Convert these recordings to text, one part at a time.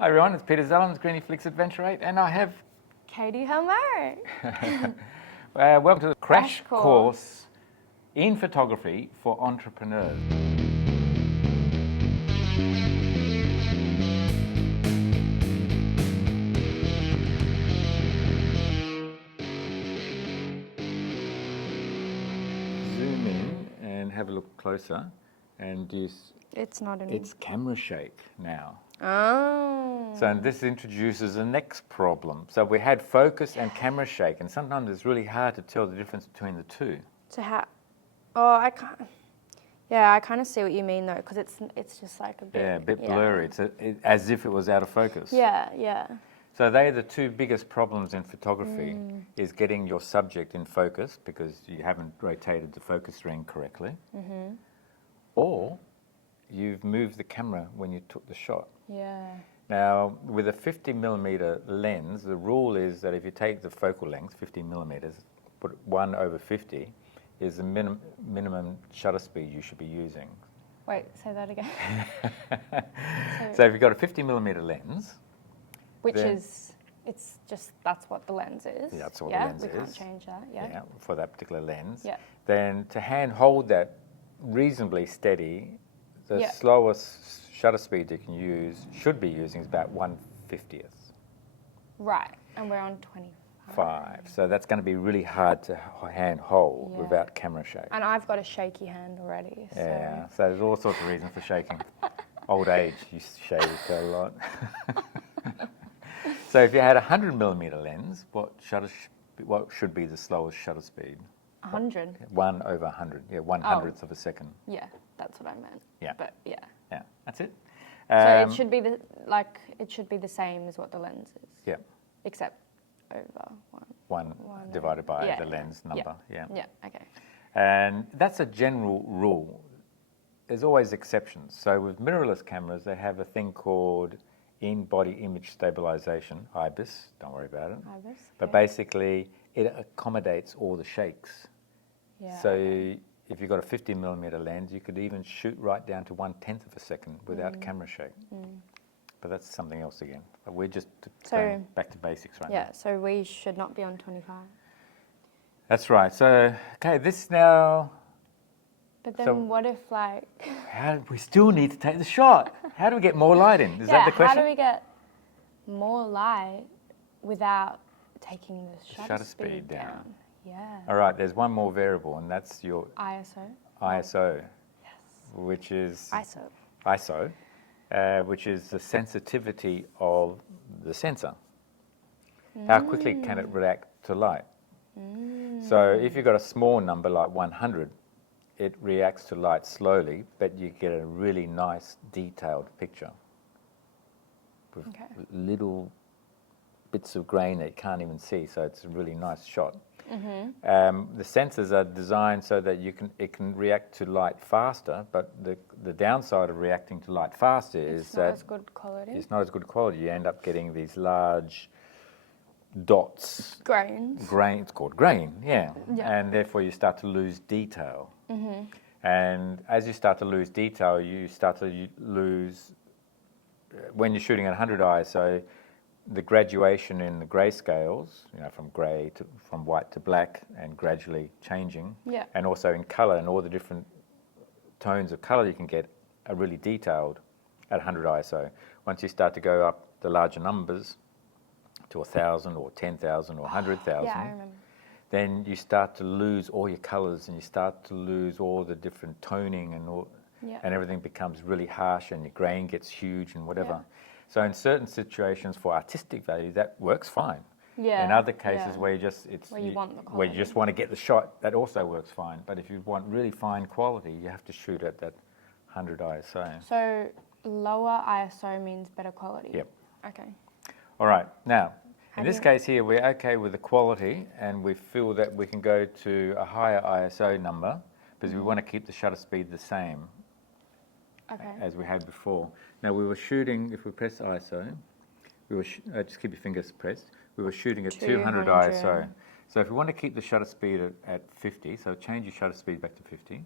Hi everyone, it's Peter Zellens, Greenie Flicks Adventure 8, and I have... Katie Helmer. welcome to the Crash Crash Course in Photography for Entrepreneurs. Zoom in and have a look closer, and It's not an... it's camera shake now. Oh. So this introduces the next problem. So we had focus and camera shake, and sometimes it's really hard to tell the difference between the two. So how... Oh, I can't... Yeah, I kind of see what you mean though, because it's just like a bit... Yeah, a bit blurry. It's as if it was out of focus. Yeah, yeah. So they're the two biggest problems in photography, is getting your subject in focus because you haven't rotated the focus ring correctly, or you've moved the camera when you took the shot. Yeah. Now, with a 50mm lens, the rule is that if you take the focal length, 50mm, put 1/50, is the minimum shutter speed you should be using. Wait, say that again. So if you've got a 50mm lens... Which is, it's just, that's what the lens is. Yeah, that's what the lens is. We can't change that, Yeah, for that particular lens. Yeah. Then to hand hold that reasonably steady, the Yeah. slowest shutter speed you can use, should be using, is about 1/50th. Right, and we're on 25. So that's going to be really hard to hand hold Yeah. without camera shake. And I've got a shaky hand already, so... Yeah, so there's all sorts of reasons for shaking. Old age, you shake a lot. So if you had a 100mm lens, what should be the slowest shutter speed? 100? 1/100, yeah, 1/100th of a second. Yeah, that's what I meant. Yeah. But yeah. Yeah, that's it. So it should be it should be the same as what the lens is. Yeah. Except over One divided by the lens number. Yeah. Yeah. Okay. And that's a general rule. There's always exceptions. So with mirrorless cameras, they have a thing called in-body image stabilization, IBIS. Don't worry about it. IBIS. But basically, it accommodates all the shakes. Yeah. So if you've got a 50mm lens, you could even shoot right down to 1/10 of a second without camera shake. But that's something else again. But we're just going back to basics right now. Yeah, so we should not be on 25. That's right. So, okay, this now... But then what if we still need to take the shot. How do we get more light in? Is that the question? How do we get more light without taking the shutter speed down? Yeah. All right, there's one more variable, and that's your ISO. Yes. Which is ISO, which is the sensitivity of the sensor. How quickly can it react to light? So if you've got a small number like 100, it reacts to light slowly, but you get a really nice detailed picture with little bits of grain that you can't even see, so it's a really nice shot. The sensors are designed so that it can react to light faster, but the downside of reacting to light faster is that it's not as good quality. It's not as good quality. You end up getting these large dots. Grains. Grain, it's called grain, yeah. And therefore you start to lose detail. And as you start to lose detail, you start to lose, when you're shooting at 100 ISO, the graduation in the grayscales, from white to black and gradually changing, and also in color, and all the different tones of color you can get are really detailed at 100 ISO. Once you start to go up the larger numbers to 1,000 or 10,000 or 100,000, yeah, I remember. Then you start to lose all your colors, and you start to lose all the different toning, and everything becomes really harsh, and your grain gets huge and whatever. So in certain situations for artistic value, that works fine. Yeah. In other cases where you want the quality, where you just want to get the shot, that also works fine. But if you want really fine quality, you have to shoot at that 100 ISO. So lower ISO means better quality? Yep. Okay. All right. Now, in this case here, we're okay with the quality, and we feel that we can go to a higher ISO number because we want to keep the shutter speed the same as we had before. Now, we were shooting, if we press ISO, we were just keep your fingers pressed, we were shooting at 200 ISO. So if we want to keep the shutter speed at 50, so change your shutter speed back to 50.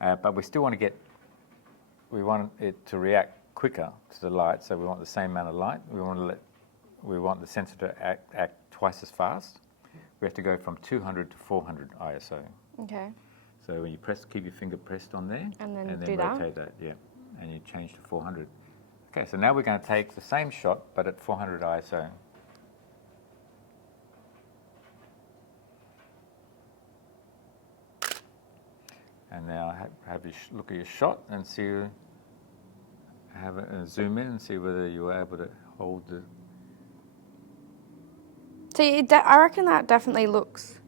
But we still want to we want it to react quicker to the light, so we want the same amount of light. We want the sensor to act twice as fast. We have to go from 200 to 400 ISO. Okay. So when you press, keep your finger pressed on there, And then and do then that? rotate that, yeah, and you change to 400. Okay, so now we're going to take the same shot, but at 400 ISO. And now have you look at your shot and see, have a zoom in and see whether you were able to hold the. So I reckon that definitely looks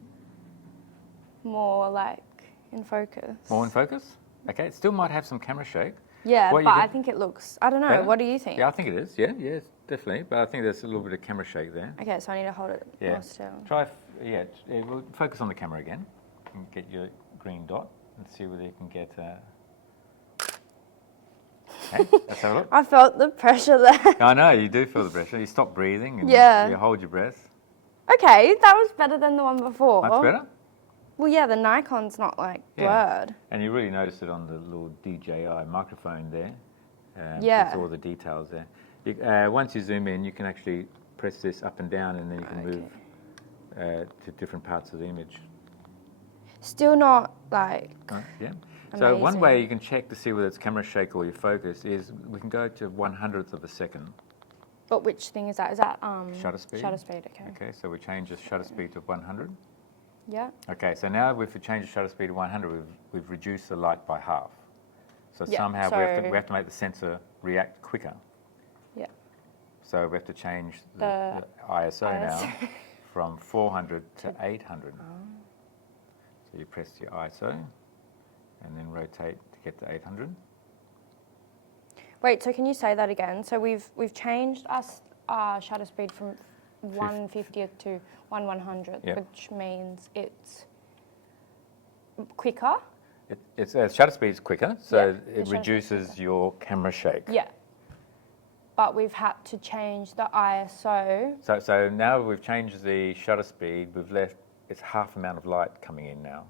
more like in focus. More in focus? Okay, it still might have some camera shake. Yeah, What but you I can- think it looks, I don't know, Better? what do you think? Yeah, I think it is. Yeah, definitely. But I think there's a little bit of camera shake there. Okay, so I need to hold it Yeah. more still. Try, we'll focus on the camera again and get your green dot and see whether you can get. Okay, let's have a look. I felt the pressure there. I know you do feel the pressure. You stop breathing and Yeah. you hold your breath. Okay, that was better than the one before. Much better. Well, yeah, the Nikon's not like Yeah. blurred. And you really notice it on the little DJI microphone there. Yeah. There's all the details there. Once you zoom in, you can actually press this up and down, and then you can move to different parts of the image. Still not like, Right, yeah. So one Amazing. way you can check to see whether it's camera shake or your focus is we can go to 1/100th of a second. but which thing is that? Is that Shutter speed. Shutter speed, okay. Okay, so we change the shutter speed to 100. Yeah. Okay, so now if we change the shutter speed to 100, we've reduced the light by half. So Yeah, somehow so- we have to make the sensor react quicker. Yeah. So we have to change The the ISO now ISO. from 400 to 800. So you press your ISO and then rotate to get to 800. Wait, so can you say that again? So we've changed our shutter speed from 1/50th to 1/100th, Yep. which means it's quicker. It's shutter speed is quicker, so Yeah, the it shutter speed's reduces your camera shake. Yeah. But we've had to change the ISO. So now we've changed the shutter speed, we've left, it's half amount of light coming in now.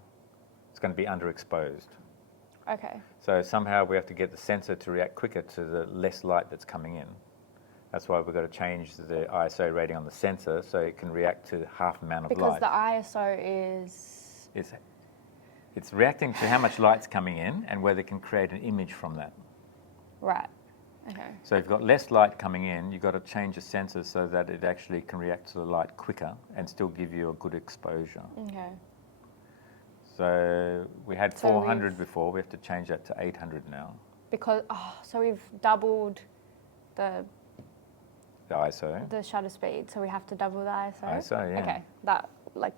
It's going to be underexposed. Okay. So somehow we have to get the sensor to react quicker to the less light that's coming in. That's why we've got to change the ISO rating on the sensor so it can react to half amount of Because light. the ISO is. It's reacting to how much light's coming in and whether it can create an image from that. Right. Okay. So if you've got less light coming in, you've got to change the sensor so that it actually can react to the light quicker and still give you a good exposure. Okay. So we had So 400 before, we have to change that to 800 now, Because, so we've doubled the the ISO. shutter speed, so we have to double the ISO? ISO, yeah. Okay, that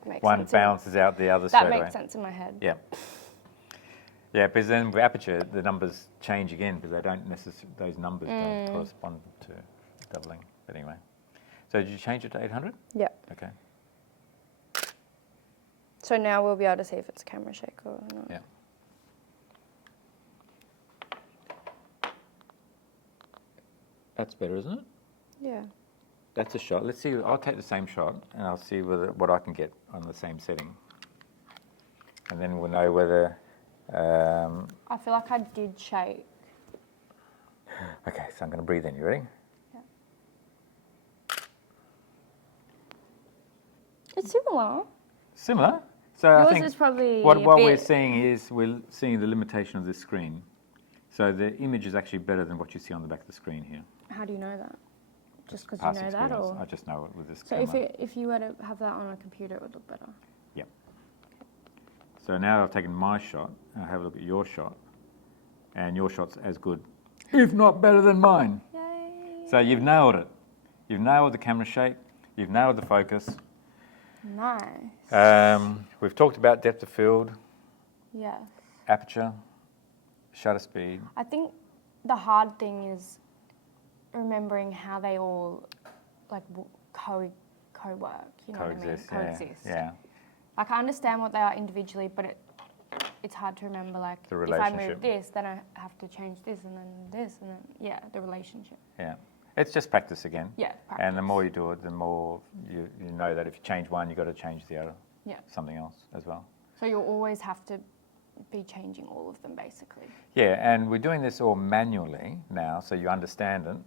makes One sense. balances out the other That straight away. makes sense in my head. Yeah. Yeah, because then with aperture, the numbers change again because they don't necessarily, those numbers don't correspond to doubling. But anyway. So did you change it to 800? Yeah. Okay. So now we'll be able to see if it's camera shake or not. Yeah. That's better, isn't it? Yeah. That's a shot. Let's see. I'll take the same shot and I'll see what I can get on the same setting. And then we'll know whether. I feel like I did shake. Okay, so I'm going to breathe in. You ready? Yeah. It's similar. Similar. So I Yours think is probably what a we're bit- seeing is we're seeing the limitation of this screen. So the image is actually better than what you see on the back of the screen here. How do you know that? Just because Past you know that, experience. or I just know it with this so camera. if you were to have that on a computer, it would look better. Yep. So now I've taken my shot, and I'll have a look at your shot, and your shot's as good, if not better than mine. Yay! So you've nailed it. You've nailed the camera shape. You've nailed the focus. Nice. We've talked about depth of field, Yes. aperture, shutter speed. I think the hard thing is remembering how they all like co-work. You know what I mean? Coexist. Coexist. Yeah. Like I understand what they are individually, but it's hard to remember. Like The if I move relationship. this, then I have to change this, and then this, and then the relationship. Yeah. It's just practice again. Yeah. And the practice. more you do it, the more you know that if you change one, you've got to change the other. Yeah. Something else as well. So you'll always have to be changing all of them basically. Yeah, and we're doing this all manually now, so you understand it.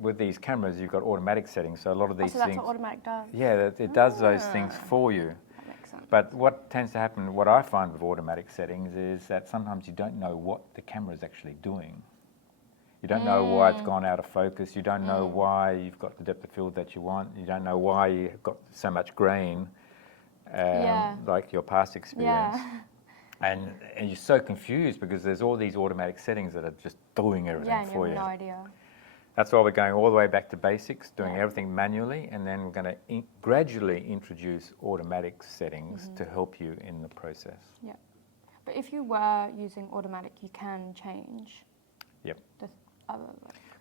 With these cameras, you've got automatic settings, so a lot of these So that's things. what automatic does. Yeah, it does those things for you. That makes sense. But what tends to happen, what I find with automatic settings, is that sometimes you don't know what the camera is actually doing. You don't know why it's gone out of focus. You don't know why you've got the depth of field that you want. You don't know why you've got so much grain, like your past experience. Yeah. And you're so confused because there's all these automatic settings that are just doing everything Yeah, and you for have you. no idea. That's why we're going all the way back to basics, doing Yeah. everything manually, and then we're going to gradually introduce automatic settings to help you in the process. Yeah. But if you were using automatic, you can change Yep. the other.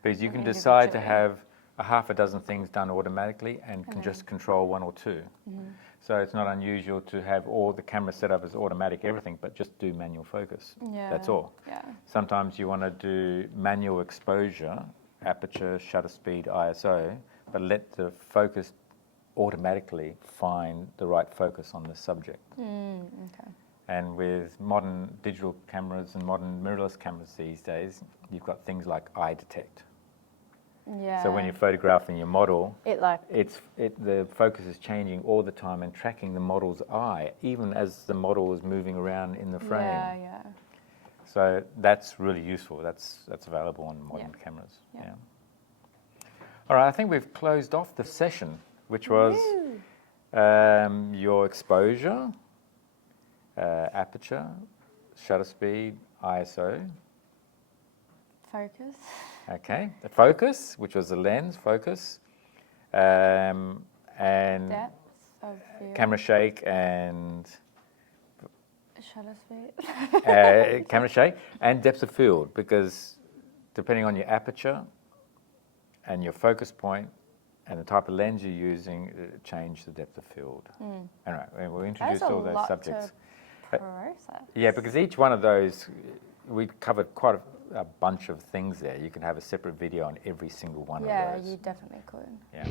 Because you them can decide to individually. have a half a dozen things done automatically and can just control one or two. So it's not unusual to have all the cameras set up as automatic everything, but just do manual focus. Yeah. That's all. Yeah. Sometimes you want to do manual exposure, aperture, shutter speed, ISO, but let the focus automatically find the right focus on the subject. Okay. And with modern digital cameras and modern mirrorless cameras these days, you've got things like eye detect. Yeah. So when you're photographing your model, it like the focus is changing all the time and tracking the model's eye, even as the model is moving around in the frame. Yeah. So that's really useful. That's available on modern cameras. Yeah. Yeah. All right, I think we've closed off the session, which was your exposure, aperture, shutter speed, ISO. focus. Okay, the focus, which was the lens focus, and Depth of field. camera shake and Shutter speed. camera shake and depth of field, because depending on your aperture and your focus point and the type of lens you're using, it change the depth of field. Anyway, we'll introduce all those subjects. Process. Yeah, because each one of those, we covered quite a bunch of things there. You can have a separate video on every single one of Yeah, those. you definitely could. Yeah.